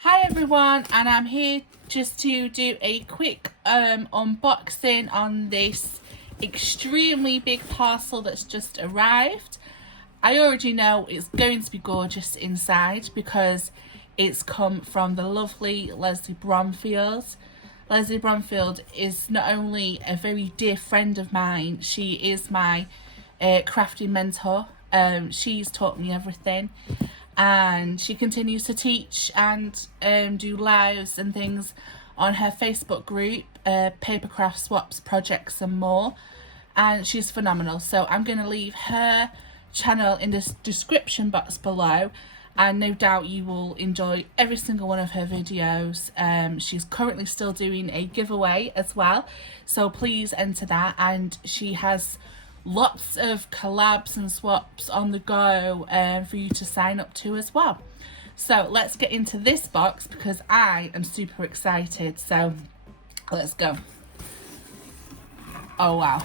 Hi everyone, and I'm here just to do a quick unboxing on this extremely big parcel that's just arrived. I already know it's going to be gorgeous inside because it's come from the lovely Lesley Bromfield. Lesley Bromfield is not only a very dear friend of mine, she is my crafting mentor. She's taught me everything, and she continues to teach and do lives and things on her Facebook group, Papercraft Swaps Projects and more, and she's phenomenal. So I'm going to leave her channel in the description box below, and no doubt you will enjoy every single one of her videos. She's currently still doing a giveaway as well, so please enter that, and she has lots of collabs and swaps on the go for you to sign up to as well. So let's get into this box because I am super excited. So let's go. Oh wow.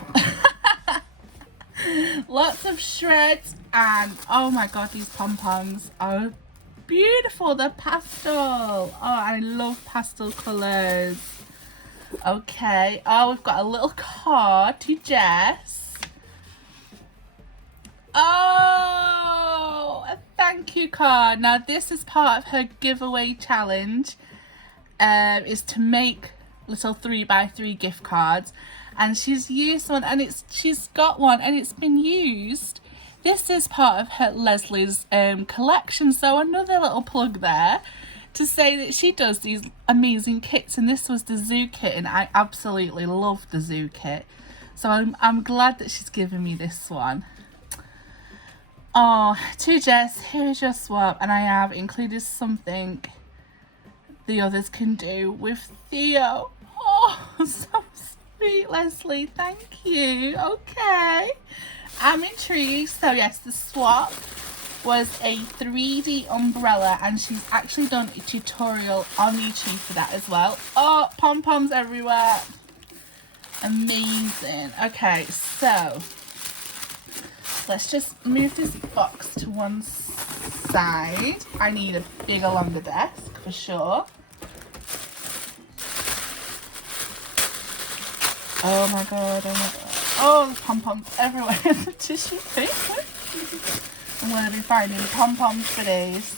Lots of shreds, and oh my god, these pom-poms are beautiful. They're pastel. Oh, I love pastel colours. Okay. Oh, we've got a little card to Jess. Oh, a thank you card. Now this is part of her giveaway challenge, is to make little 3x3 gift cards, and she's used one, and she's got one and it's been used. This is part of her Lesley's collection, so another little plug there to say that she does these amazing kits, and this was the zoo kit, and I absolutely love the zoo kit, so I'm glad that she's given me this one. Oh, to Jess, here is your swap, and I have included something the others can do with Theo. Oh, so sweet, Lesley. Thank you. Okay. I'm intrigued. So yes, the swap was a 3D umbrella, and she's actually done a tutorial on YouTube for that as well. Oh, pom-poms everywhere. Amazing. Okay, so let's just move this box to one side. I need a bigger, longer desk for sure. Oh my god, oh my god. Oh, there's pom-poms everywhere in the tissue paper. I'm going to be finding pom-poms for days.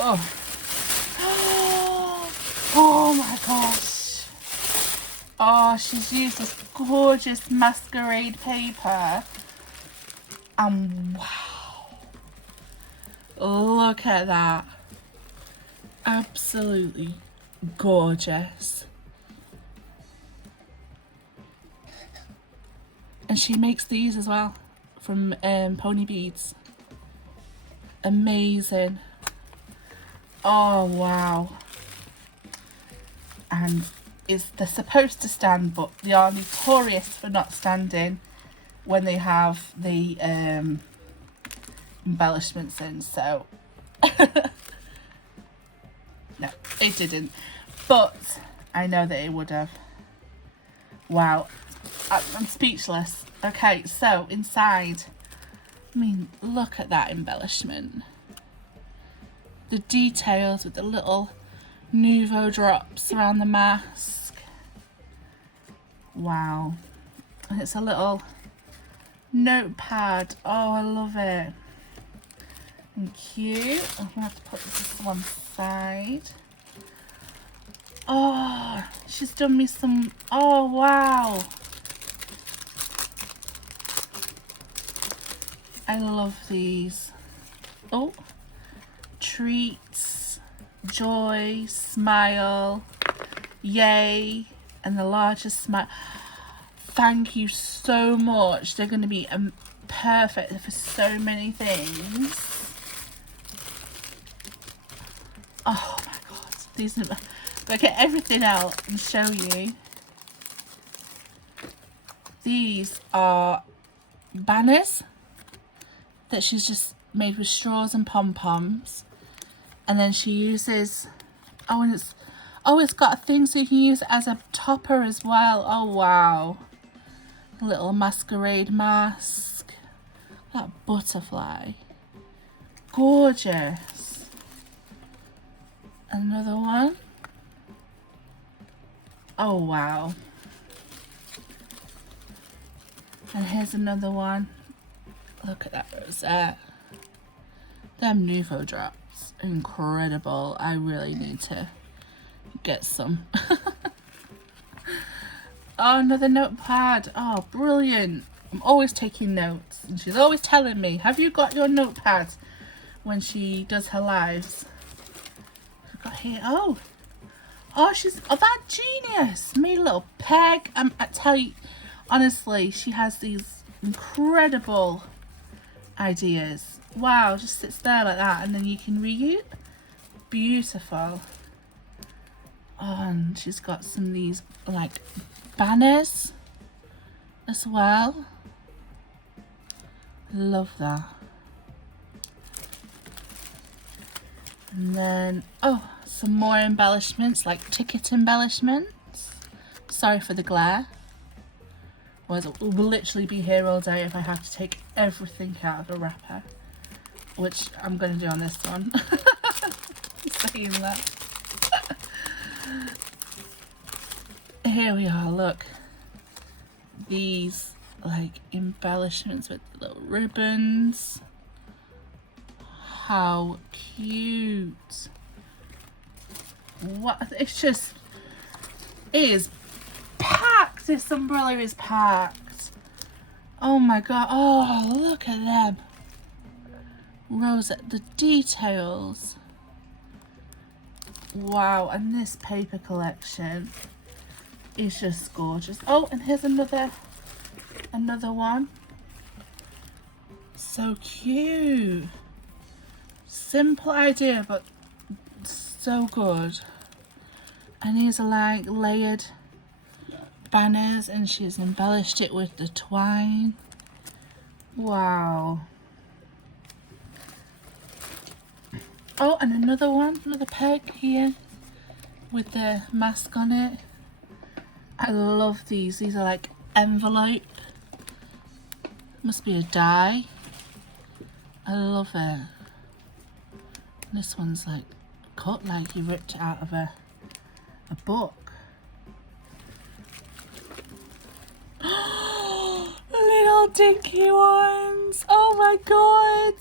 Oh. Oh my gosh. Oh, she's used this gorgeous masquerade paper. And wow. Look at that. Absolutely gorgeous. And she makes these as well from pony beads. Amazing. Oh wow. And they're supposed to stand, but they are notorious for not standing when they have the embellishments in, so no, it didn't, but I know that it would have. Wow, I'm speechless. Okay, so inside, I mean, look at that embellishment. The details with the little Nouveau drops around the mask. Wow. And it's a little notepad. Oh, I love it. Thank you. I'm going to have to put this to one side. Oh, she's done me some... Oh, wow. I love these. Oh, treats, joy, smile, yay, and the largest smile. Thank you so much. They're going to be perfect for so many things. Oh my god, these are... I'll get everything out and show you. These are banners that she's just made with straws and pom-poms, and then she uses, and it's got a thing so you can use it as a topper as well. Oh wow. A little masquerade mask, That butterfly. Gorgeous. Another one. Oh wow. And here's another one. Look at that rosette. Them Nouveau drops. Incredible. I really need to get some. Oh, another notepad. Oh, brilliant. I'm always taking notes. And she's always telling me, have you got your notepad? When she does her lives. I've got here. Oh, that genius. Me little Peg. I tell you, honestly, she has these incredible ideas. Wow, just sits there like that, and then you can read. Beautiful. Oh, and she's got some of these like banners as well. Love that. And then, oh, some more embellishments, like ticket embellishments. Sorry for the glare. We'll literally be here all day if I have to take everything out of the wrapper, which I'm going to do on this one. Saying that. Here we are, look. These like embellishments with little ribbons. How cute. What, it's just, it is packed. This umbrella is packed. Oh my god. Oh, look at them. Rosette, the details. Wow, and this paper collection is just gorgeous. Oh, and here's another one. So cute. Simple idea, but so good. And these are like layered banners, and she's embellished it with the twine. Wow. Oh, and another one, another peg here with the mask on it. I love these. These are like envelope. Must be a die. I love it. This one's like cut like you ripped it out of a book. Little dinky ones. Oh my god.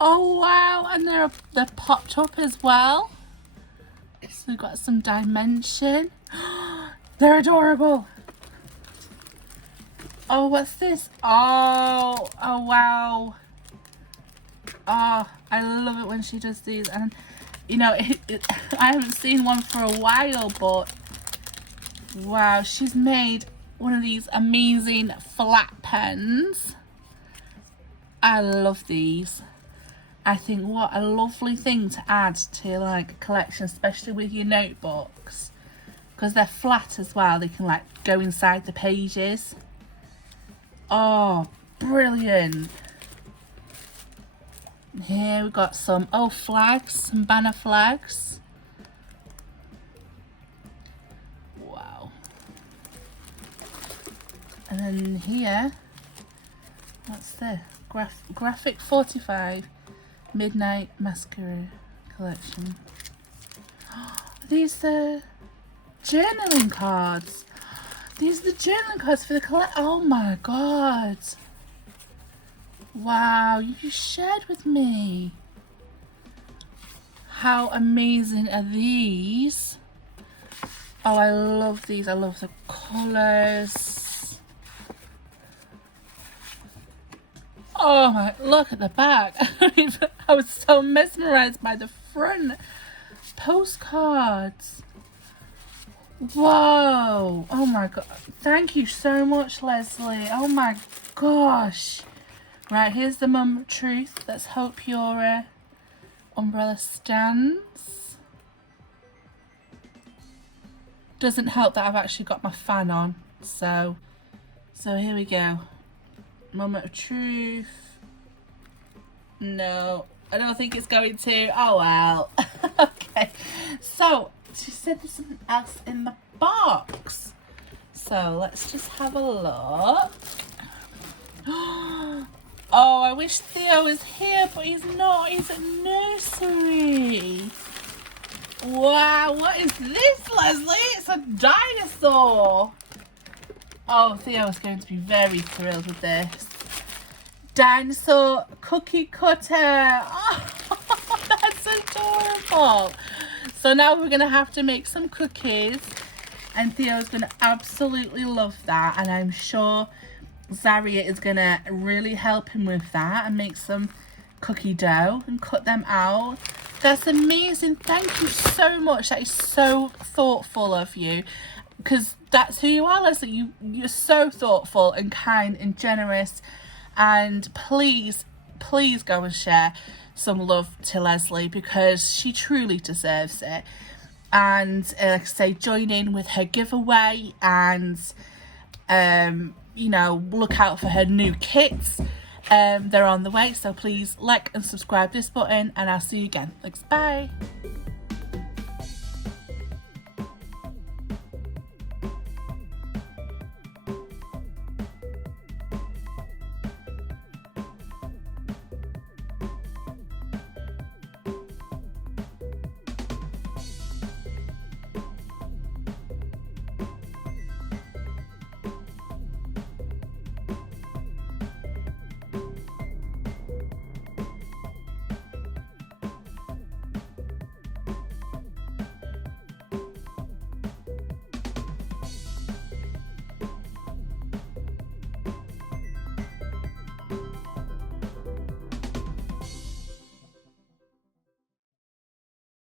Oh wow, and they're popped up as well. So we've got some dimension. They're adorable. Oh, what's this? Oh wow. Oh, I love it when she does these, and you know, I haven't seen one for a while, but wow, she's made one of these amazing flat pens. I love these. I think what a lovely thing to add to like a collection, especially with your notebooks, because they're flat as well. They can like go inside the pages. Oh, brilliant. Here we've got some flags, some banner flags. Wow. And then here, what's this? Graphic 45 Midnight Masquerade collection. These are journaling cards. These are the journaling cards for the collect. Oh my god. Wow, you shared with me. How amazing are these? Oh, I love these. I love the colours. Oh my, look at the back. I was so mesmerised by the front. Postcards. Whoa. Oh my god. Thank you so much, Lesley. Oh my gosh. Right, here's the mum truth. Let's hope your umbrella stands. Doesn't help that I've actually got my fan on. So here we go. Moment of truth. No, I don't think it's going to. Oh well. Okay. So she said there's something else in the box. So let's just have a look. Oh, I wish Theo was here, but he's not. He's at nursery. Wow, what is this, Lesley? It's a dinosaur. Oh, Theo is going to be very thrilled with this. Dinosaur cookie cutter. Oh, that's adorable. So now we're going to have to make some cookies. And Theo's going to absolutely love that. And I'm sure Zaria is going to really help him with that and make some cookie dough and cut them out. That's amazing. Thank you so much. That is so thoughtful of you, because that's who you are, Lesley. You're so thoughtful and kind and generous. And please go and share some love to Lesley, because she truly deserves it. And like I say, join in with her giveaway, and you know, look out for her new kits. They're on the way, so please like and subscribe this button, and I'll see you again. Thanks, bye.